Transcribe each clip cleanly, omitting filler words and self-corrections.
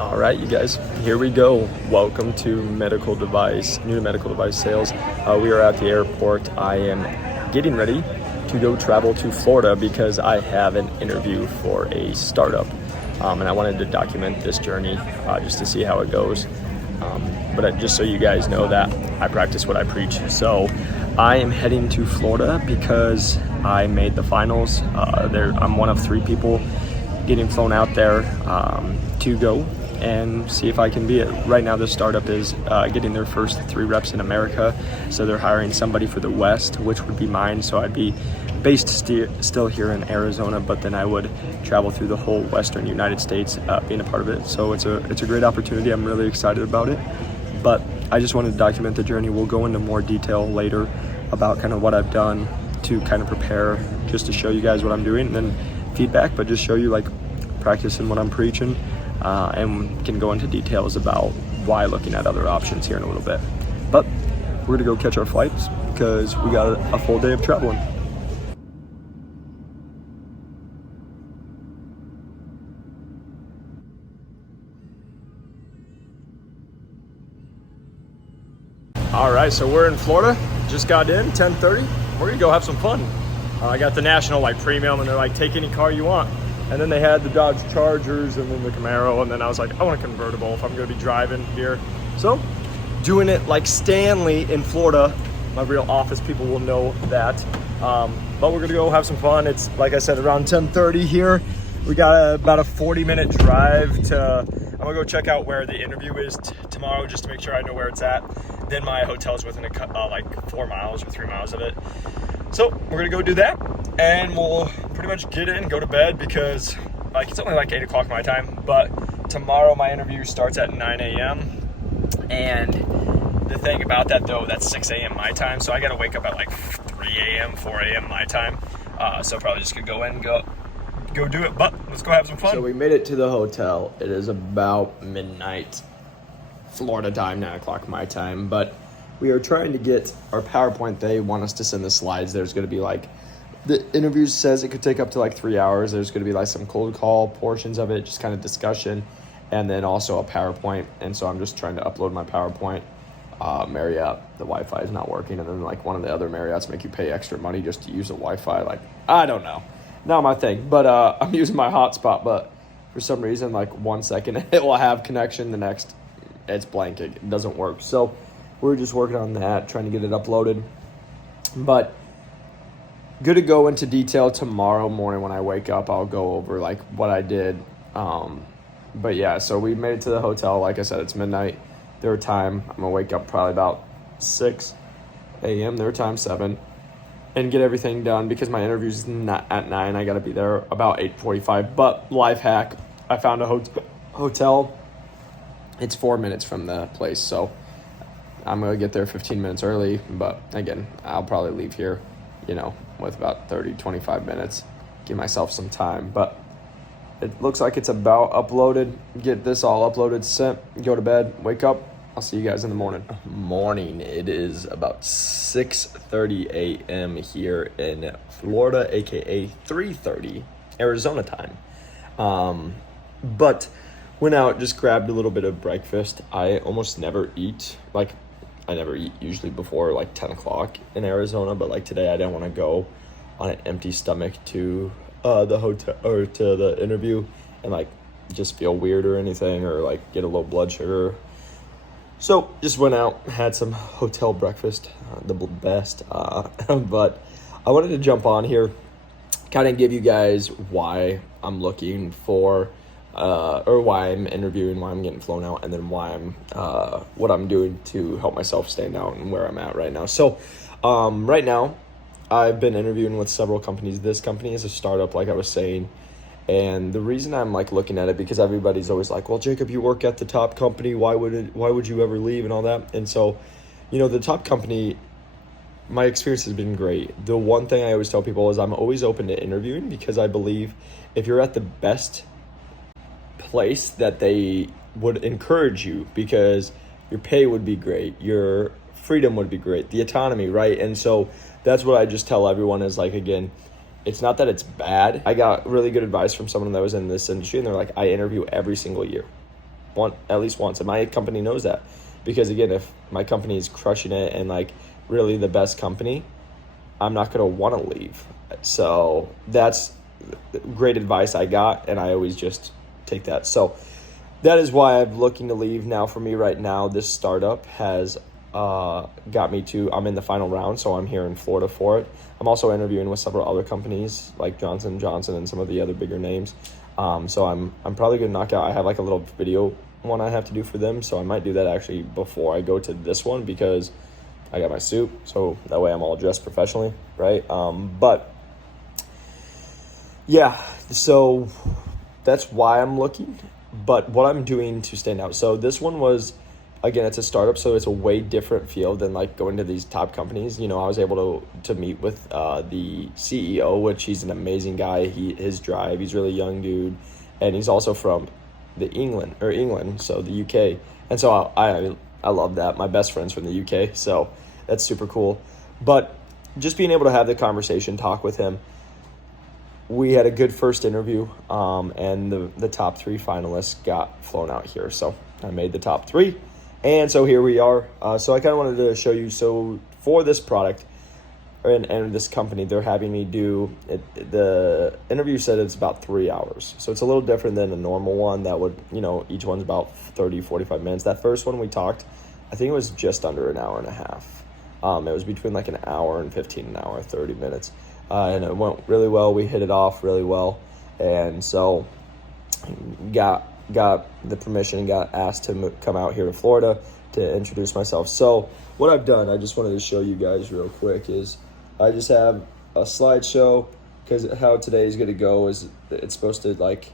All right, you guys, here we go. Welcome to new medical device sales. We are at the airport. I am getting ready to go travel to Florida because I have an interview for a startup. And I wanted to document this journey just to see how it goes. But just so you guys know that I practice what I preach. So I am heading to Florida because I made the finals. I'm one of 3 people getting flown out there to go and see if I can be it. Right now the startup is getting their first 3 reps in America, so they're hiring somebody for the West, which would be mine. So I'd be based still here in Arizona, but then I would travel through the whole Western United States being a part of it. So it's a great opportunity. I'm really excited about it, but I just wanted to document the journey. We'll go into more detail later about kind of what I've done to kind of prepare, just to show you guys what I'm doing, and then feedback, but just show you like practicing what I'm preaching, and can go into details about why looking at other options here in a little bit. But we're gonna go catch our flights because we got a full day of traveling. All right, so we're in Florida. Just got in 10:30. We're gonna go have some fun. I got the national premium, and they're like, take any car you want. And then they had the Dodge Chargers and then the Camaro, and then I was like, I want a convertible if I'm gonna be driving here. So doing it like Stanley in Florida. My real office people will know that. But we're gonna go have some fun. It's, like I said, around 10:30 here. We got about a 40-minute drive to, I'm gonna go check out where the interview is tomorrow just to make sure I know where it's at. Then my hotel's within like 4 miles or 3 miles of it. So we're gonna go do that, and we'll pretty much get in, go to bed, because it's only like 8 o'clock my time, but tomorrow my interview starts at 9 a.m. And the thing about that though, that's 6 a.m. my time, so I gotta wake up at like 3 a.m., 4 a.m. my time. So probably just gonna go in, go do it, but let's go have some fun. So we made it to the hotel. It is about midnight Florida time, 9 o'clock my time, but we are trying to get our PowerPoint. They want us to send the slides. There's going to be the interview says it could take up to 3 hours. There's going to be some cold call portions of it, just kind of discussion, and then also a PowerPoint. And so I'm just trying to upload my PowerPoint. Marriott, the Wi-Fi is not working, and then one of the other Marriotts make you pay extra money just to use the Wi-Fi. I don't know, not my thing. But I'm using my hotspot, but for some reason 1 second it will have connection, the next it's blank, it doesn't work. So we're just working on that, trying to get it uploaded. But good to go into detail tomorrow morning when I wake up. I'll go over what I did. But yeah, so we made it to the hotel. Like I said, it's midnight their time. I'm gonna wake up probably about 6 a.m. their time, 7, and get everything done because my interview's not at 9. I gotta be there about 8:45. But life hack, I found a hotel. It's 4 minutes from the place, so I'm going to get there 15 minutes early, but again, I'll probably leave here, with about 30, 25 minutes, give myself some time. But it looks like it's about uploaded. Get this all uploaded, sent, go to bed, wake up. I'll see you guys in the morning. It is about 6:30 a.m. here in Florida, aka 3:30 Arizona time. But went out, just grabbed a little bit of breakfast. I almost never eat. I never eat usually before 10 o'clock in Arizona, but today I didn't want to go on an empty stomach to the hotel or to the interview and just feel weird or anything, or get a low blood sugar. So just went out, had some hotel breakfast, the best. But I wanted to jump on here, kind of give you guys why I'm looking for or why I'm interviewing, why I'm getting flown out, and then why I'm what I'm doing to help myself stand out and where I'm at right now. So right now I've been interviewing with several companies. This company is a startup, like I was saying, and the reason I'm looking at it, because everybody's always well, Jacob, you work at the top company, why would you ever leave and all that? And so the top company, my experience has been great. The one thing I always tell people is I'm always open to interviewing, because I believe if you're at the best place that they would encourage you, because your pay would be great, your freedom would be great, the autonomy, right? And so that's what I just tell everyone is again, it's not that it's bad. I got really good advice from someone that was in this industry, and they're I interview every single year. at least once, and my company knows that, because again, if my company is crushing it and like really the best company, I'm not going to want to leave. So that's great advice I got, and I always just take that. So that is why I'm looking to leave. Now for me right now, this startup has got me to, I'm in the final round, so I'm here in Florida for it. I'm also interviewing with several other companies like Johnson & Johnson and some of the other bigger names. So I'm probably going to knock out, I have like a little video one I have to do for them, so I might do that actually before I go to this one, because I got my suit, so that way I'm all dressed professionally, right? But yeah, so that's why I'm looking. But what I'm doing to stand out, so this one was, again, it's a startup, so it's a way different field than like going to these top companies. I was able to meet with the CEO, which he's an amazing guy. His drive, he's a really young dude, and he's also from England, so the UK. And so I love that. My best friend's from the UK, so that's super cool. But just being able to have the conversation, talk with him, we had a good first interview, and the top 3 finalists got flown out here. So I made the top 3, and so here we are. So I kind of wanted to show you, so for this product and this company, they're having me do it. The interview said it's about 3 hours. So it's a little different than a normal one that would, each one's about 30, 45 minutes. That first one we talked, I think it was just under an hour and a half. It was between like an hour and 15, an hour, 30 minutes. And it went really well. We hit it off really well. And so got the permission and got asked to come out here to Florida to introduce myself. So what I've done, I just wanted to show you guys real quick, is I just have a slideshow, because how today is going to go is it's supposed to, like,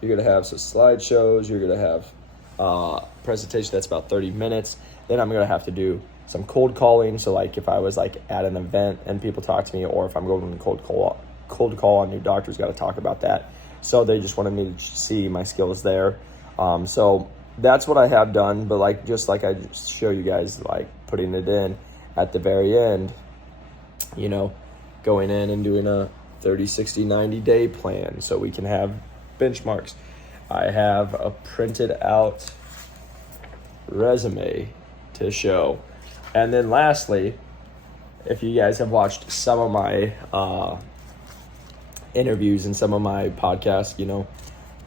you're going to have some slideshows, you're going to have presentation that's about 30 minutes. Then I'm going to have to do some cold calling. So like if I was like at an event and people talk to me, or if I'm going to cold call on new doctors, got to talk about that. So they just wanted me to see my skills there. So that's what I have done. But like, just like I just show you guys, like putting it in at the very end, going in and doing a 30, 60, 90 day plan so we can have benchmarks. I have a printed out resume to show. And then lastly, if you guys have watched some of my interviews and some of my podcasts,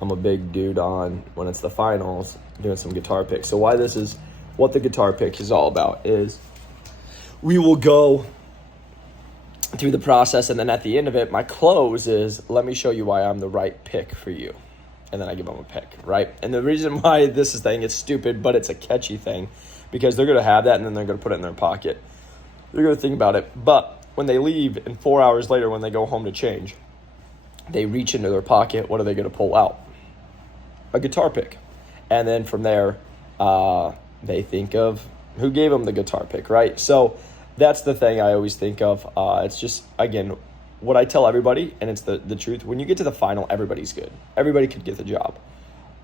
I'm a big dude on when it's the finals, doing some guitar picks. So what the guitar pick is all about is we will go through the process, and then at the end of it, my close is, let me show you why I'm the right pick for you. And then I give them a pick, right? And the reason why this is thing, it's stupid, but it's a catchy thing, because they're going to have that and then they're going to put it in their pocket. They're going to think about it. But when they leave and 4 hours later, when they go home to change, they reach into their pocket. What are they going to pull out? A guitar pick. And then from there, they think of who gave them the guitar pick, right? So that's the thing I always think of. It's just, again, what I tell everybody, and it's the truth. When you get to the final, everybody's good. Everybody could get the job.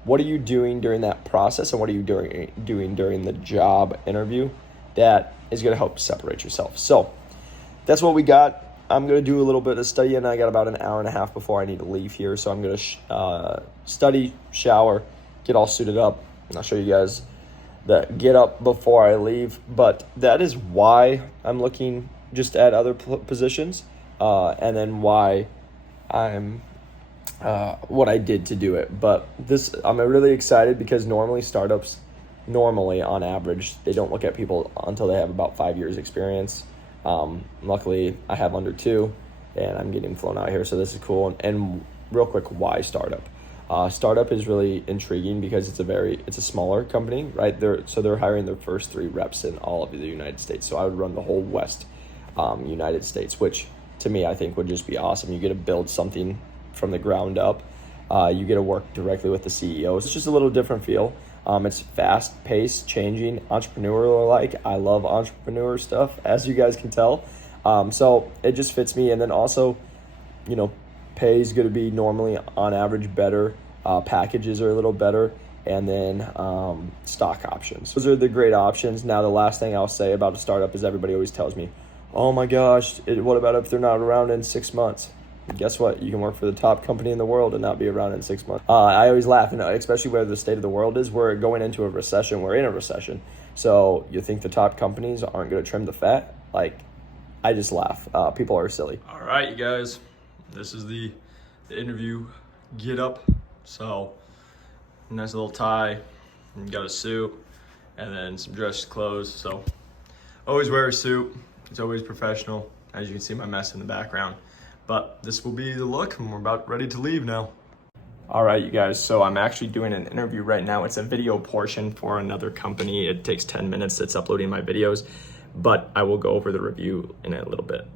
What are you doing during that process, and what are you doing during the job interview that is going to help separate yourself? So that's what we got. I'm going to do a little bit of study, and I got about an hour and a half before I need to leave here. So I'm going to study, shower, get all suited up, and I'll show you guys that get up before I leave. But that is why I'm looking just at other positions, and then why I'm what I did to do it. But I'm really excited, because startups on average, they don't look at people until they have about 5 years experience. Luckily I have under 2, and I'm getting flown out here, so this is cool. And real quick, why startup? Startup is really intriguing because it's a smaller company, right? They're hiring their first 3 reps in all of the United States. So I would run the whole West United States, which to me I think would just be awesome. You get to build something from the ground up. You get to work directly with the CEO. It's just a little different feel. It's fast-paced, changing, entrepreneurial-like. I love entrepreneur stuff, as you guys can tell. So it just fits me. And then also, pay is going to be normally on average better. Packages are a little better. And then stock options. Those are the great options. Now, the last thing I'll say about a startup is everybody always tells me, oh my gosh, what about if they're not around in 6 months? guess what? You can work for the top company in the world and not be around in 6 months. I always laugh, especially where the state of the world is. We're going into a recession. We're in a recession. So you think the top companies aren't going to trim the fat? Like, I just laugh. People are silly. All right, you guys. This is the interview get up. So, nice little tie. And got a suit. And then some dress clothes. So, always wear a suit. It's always professional. As you can see, my mess in the background. But this will be the look, and we're about ready to leave now. All right, you guys, so I'm actually doing an interview right now. It's a video portion for another company. It takes 10 minutes. It's uploading my videos, but I will go over the review in a little bit.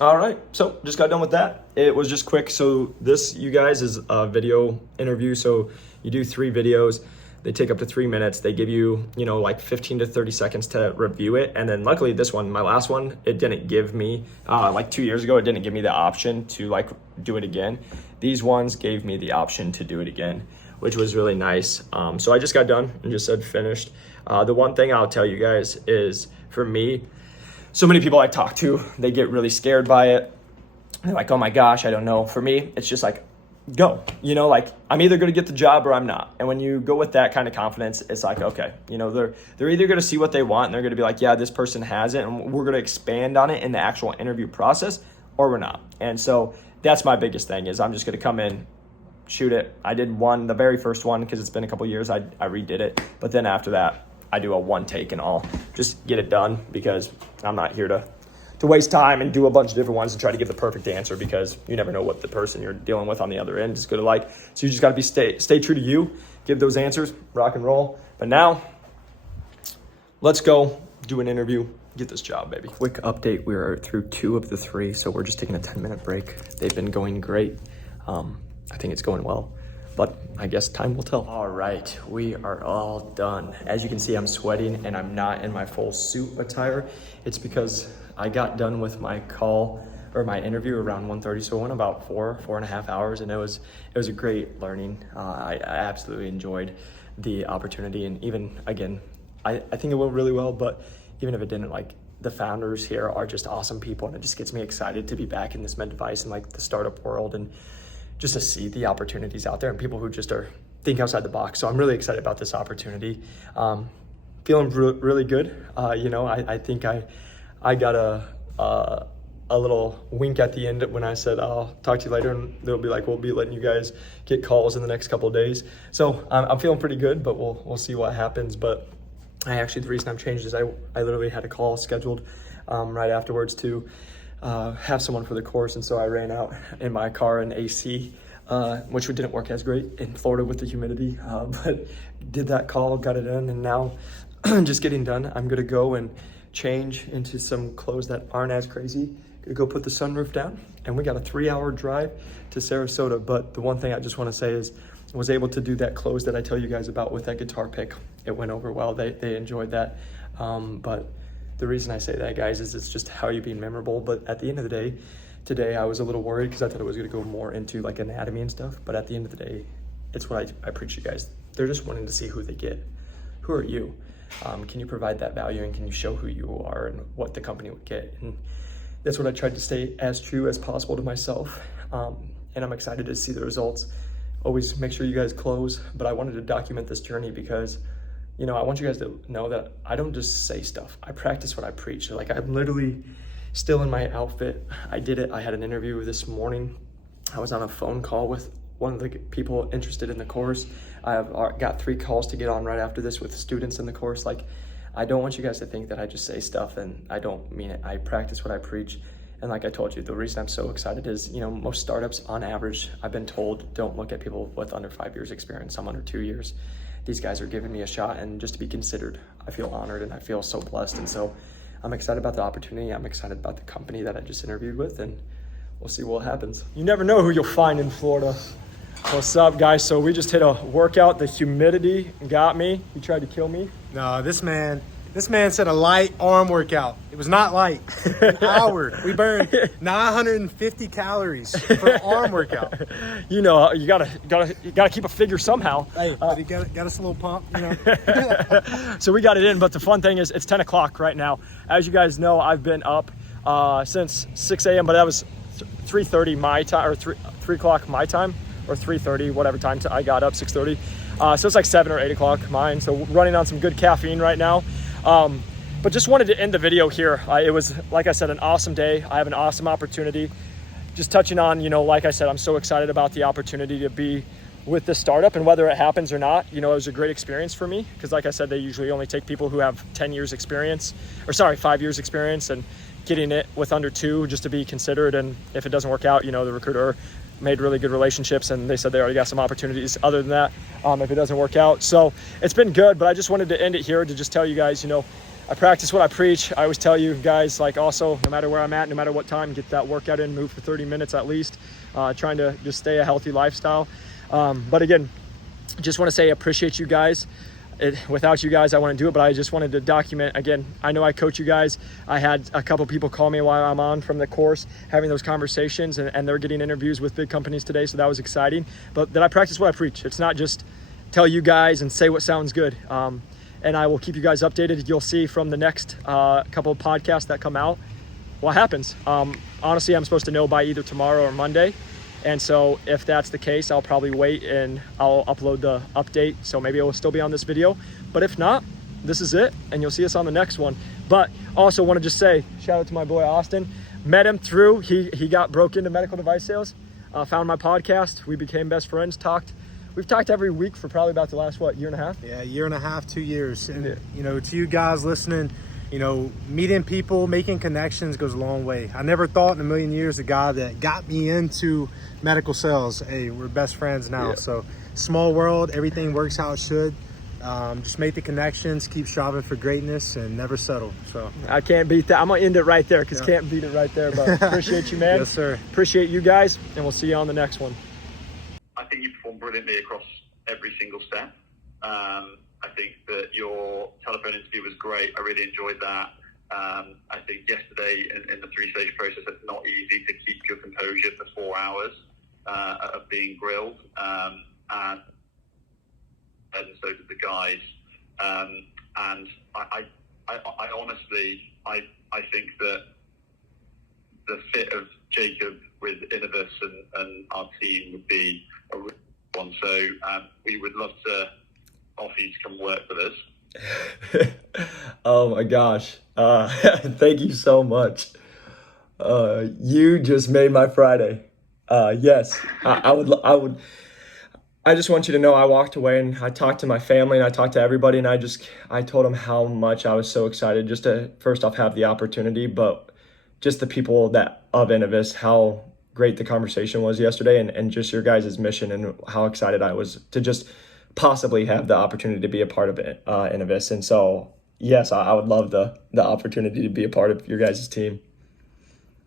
All right, so just got done with that. It was just quick. So this, you guys, is a video interview. So you do 3 videos. They take up to 3 minutes. They give you, like 15 to 30 seconds to review it. And then luckily this one, my last one, it didn't give me, like 2 years ago, it didn't give me the option to like do it again. These ones gave me the option to do it again, which was really nice. So I just got done and just said finished. The one thing I'll tell you guys is, for me, so many people I talk to, they get really scared by it. They're like, oh my gosh, I don't know. For me, it's just like, go, like I'm either going to get the job or I'm not. And when you go with that kind of confidence, it's like, okay, they're either going to see what they want and they're going to be like, yeah, this person has it and we're going to expand on it in the actual interview process, or we're not. And so that's my biggest thing, is I'm just going to come in, shoot it. I did the very first one, because it's been a couple years, I redid it. But then after that, I do a one take and all, just get it done, because I'm not here to waste time and do a bunch of different ones and try to give the perfect answer, because you never know what the person you're dealing with on the other end is going to like. So you just got to stay true to you, give those answers, rock and roll. But now, let's go do an interview, get this job, baby. Quick update, we are through 2 of the 3, so we're just taking a 10-minute break. They've been going great. I think it's going well, but I guess time will tell. All right, we are all done. As you can see, I'm sweating and I'm not in my full suit attire. It's because I got done with my my interview around 1:30, so it went about 4.5 hours, and it was a great learning. I absolutely enjoyed the opportunity, and even again, I think it went really well. But even if it didn't, like, the founders here are just awesome people, and it just gets me excited to be back in this med device and like the startup world, and just to see the opportunities out there and people who just think outside the box. So I'm really excited about this opportunity. Feeling really good. I think I got a little wink at the end when I said, I'll talk to you later, and they'll be like, we'll be letting you guys get calls in the next couple of days. So I'm feeling pretty good, but we'll see what happens. But the reason I'm changed is I literally had a call scheduled right afterwards to have someone for the course, and so I ran out in my car in AC, which didn't work as great in Florida with the humidity, but did that call, got it in, and now just getting done. I'm gonna go and change into some clothes that aren't as crazy. Gonna go put the sunroof down, and we got a 3-hour drive to Sarasota. But the one thing I just want to say is, I was able to do that close that I tell you guys about with that guitar pick. It went over well. They enjoyed that. But the reason I say that, guys, is it's just how you being memorable. But at the end of the day, today I was a little worried because I thought it was going to go more into like anatomy and stuff. But at the end of the day, it's what I preach to you guys. They're just wanting to see who they get. Who are you? Can you provide that value, and can you show who you are and what the company would get? And that's what I tried to stay as true as possible to myself. And I'm excited to see the results. Always make sure you guys close, but I wanted to document this journey because, I want you guys to know that I don't just say stuff. I practice what I preach. Like, I'm literally still in my outfit. I did it. I had an interview this morning. I was on a phone call with one of the people interested in the course. I've got 3 calls to get on right after this with students in the course. Like, I don't want you guys to think that I just say stuff and I don't mean it. I practice what I preach. And like I told you, the reason I'm so excited is, most startups on average, I've been told, don't look at people with under 5 years experience, some under 2 years. These guys are giving me a shot, and just to be considered, I feel honored and I feel so blessed. And so I'm excited about the opportunity. I'm excited about the company that I just interviewed with, and we'll see what happens. You never know who you'll find in Florida. What's up, guys? So we just hit a workout. The humidity got me. He tried to kill me. No, this man said a light arm workout. It was not light. An hour. We burned 950 calories for an arm workout. You gotta keep a figure somehow. Hey, but he got us a little pump, So we got it in, but the fun thing is it's 10 o'clock right now. As you guys know, I've been up since 6 a.m., but that was 3:30 my time, or 3 o'clock my time, or 3:30, whatever time I got up, 6:30. So it's like 7 or 8 o'clock mine. So running on some good caffeine right now. But just wanted to end the video here. It was, like I said, an awesome day. I have an awesome opportunity. Just touching on, like I said, I'm so excited about the opportunity to be with this startup, and whether it happens or not, it was a great experience for me, because like I said, they usually only take people who have 5 years experience, and getting it with under 2 just to be considered. And if it doesn't work out, the recruiter made really good relationships, and they said they already got some opportunities other than that, if it doesn't work out. So it's been good, but I just wanted to end it here to just tell you guys, I practice what I preach. I always tell you guys, also, no matter where I'm at, no matter what time, get that workout in, move for 30 minutes at least, trying to just stay a healthy lifestyle. But again, just want to say I appreciate you guys. Without you guys, I wouldn't do it, but I just wanted to document. Again, I know I coach you guys. I had a couple people call me while I'm on from the course, having those conversations, and they're getting interviews with big companies today, so that was exciting. But that I practice what I preach. It's not just tell you guys and say what sounds good. And I will keep you guys updated. You'll see from the next couple of podcasts that come out what happens. Honestly, I'm supposed to know by either tomorrow or Monday. And so if that's the case, I'll probably wait and I'll upload the update. So maybe it will still be on this video. But if not, this is it. And you'll see us on the next one. But also want to just say, shout out to my boy Austin. Met him through, he got broke into medical device sales. Found my podcast. We became best friends, We've talked every week for probably about the last, year and a half? Yeah, 2 years. And, to you guys listening, meeting people, making connections goes a long way. I never thought in a million years the guy that got me into medical sales, hey, we're best friends now. Yeah. So small world, everything works how it should. Just make the connections, keep striving for greatness, and never settle. So I can't beat that. I'm going to end it right there, because can't beat it right there. But appreciate you, man. Yes, sir. Appreciate you guys, and we'll see you on the next one. I think you performed brilliantly across every single step. I think that your telephone interview was great. I really enjoyed that. I think yesterday in the 3-stage process, it's not easy to keep your composure for 4 hours of being grilled. And so did the guys. And I honestly, I think that the fit of Jacob with Innovis and our team would be a real one. So we would love to offer you to come work with us. Oh my gosh. Thank you so much. You just made my Friday. Yes, I would. I just want you to know I walked away and I talked to my family and I talked to everybody, and I told them how much I was so excited just to first off have the opportunity, but just the people of Innovis, how great the conversation was yesterday, and just your guys' mission and how excited I was to just possibly have the opportunity to be a part of it, Innovis. And so, yes, I would love the opportunity to be a part of your guys' team.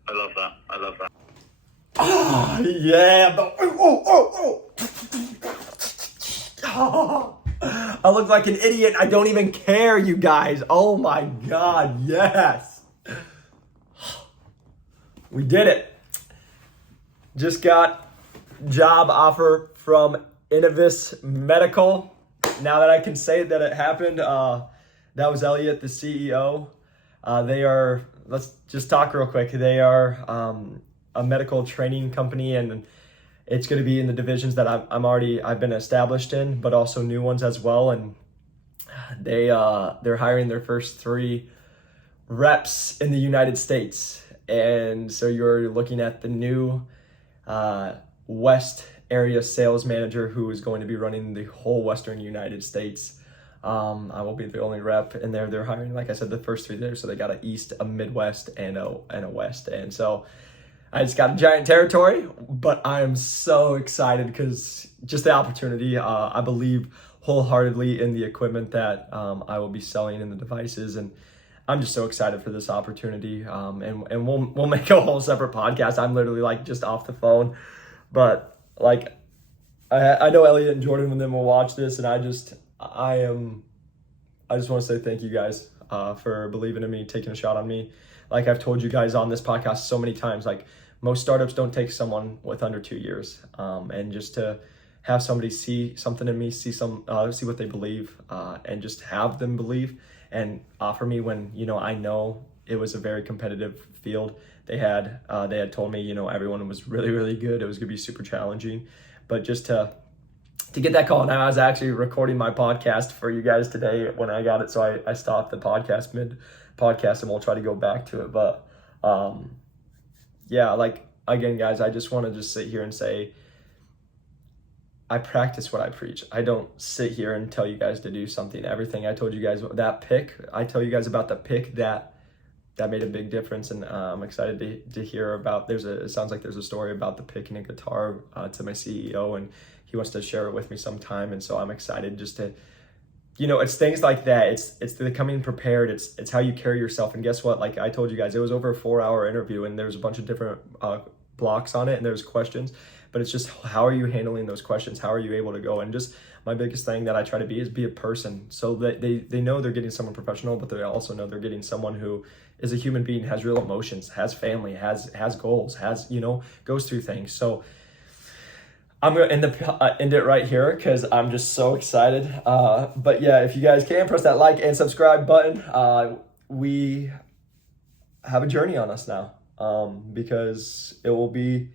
I love that. Oh, yeah. I look like an idiot. I don't even care, you guys. Oh my God, yes. We did it. Just got job offer from Innovis Medical. Now that I can say that it happened, that was Elliot, the CEO. Let's just talk real quick. They are a medical training company, and it's going to be in the divisions that I've been established in, but also new ones as well. And they're hiring their first 3 reps in the United States. And so you're looking at the new West area sales manager who is going to be running the whole Western United States. I will be the only rep, and they're hiring, like I said, the first 3 there. So they got an East, a Midwest, and a West. And so I just got a giant territory, but I am so excited because just the opportunity. I believe wholeheartedly in the equipment that I will be selling in the devices, and I'm just so excited for this opportunity. And we'll make a whole separate podcast. I'm literally just off the phone, but I know Elliot and Jordan when them will watch this, and I just want to say thank you guys for believing in me, taking a shot on me. Like I've told you guys on this podcast so many times, most startups don't take someone with under 2 years, and just to have somebody see something in me, see what they believe, and just have them believe and offer me when I know it was a very competitive field. they had told me, you know, everyone was really, really good. It was gonna be super challenging, but just to get that call. Now I was actually recording my podcast for you guys today when I got it, so I stopped the podcast mid podcast, and we'll try to go back to it. But yeah, like again, guys, I just want to just sit here and say, I practice what I preach. I don't sit here and tell you guys to do something. Everything I told you guys, that pick, I tell you guys about the pick that made a big difference, and I'm excited to hear about. It sounds like there's a story about the picking a guitar to my CEO, and he wants to share it with me sometime. And so I'm excited just to, you know, it's things like that. It's the coming prepared. It's how you carry yourself. And guess what? Like I told you guys, it was over a 4-hour interview, and there was a bunch of different blocks on it, and there's questions. But it's just, how are you handling those questions? How are you able to go? And just my biggest thing that I try to be is be a person, so that they know they're getting someone professional, but they also know they're getting someone who is a human being, has real emotions, has family, has goals, has, you know, goes through things. So I'm going to end it right here because I'm just so excited. But yeah, if you guys can, press that like and subscribe button. We have a journey on us now, because it will be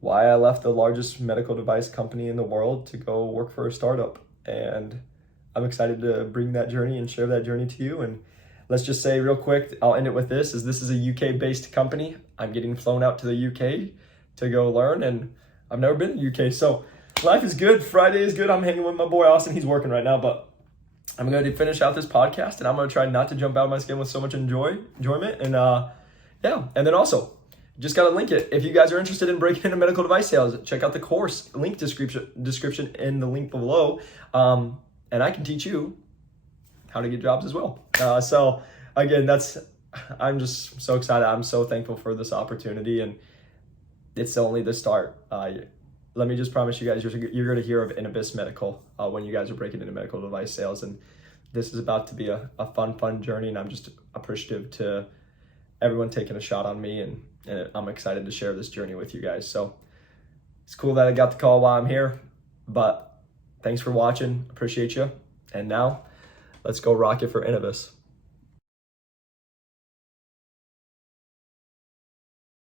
why I left the largest medical device company in the world to go work for a startup. And I'm excited to bring that journey and share that journey to you. And let's just say real quick, I'll end it with this, is this is a UK-based company. I'm getting flown out to the UK to go learn, and I've never been to the UK. So life is good. Friday is good. I'm hanging with my boy Austin. He's working right now, but I'm going to finish out this podcast, and I'm going to try not to jump out of my skin with so much enjoyment. And yeah, and then also, just got to link it. If you guys are interested in breaking into medical device sales, check out the course, link description in the link below. And I can teach you how to get jobs as well. So again, I'm just so excited. I'm so thankful for this opportunity, and it's only the start. Let me just promise you guys, you're going to hear of Inabis Medical when you guys are breaking into medical device sales. And this is about to be a fun journey, and I'm just appreciative to everyone taking a shot on me, and I'm excited to share this journey with you guys. So it's cool that I got the call while I'm here, but thanks for watching. Appreciate you. And now let's go rock it for Inabis.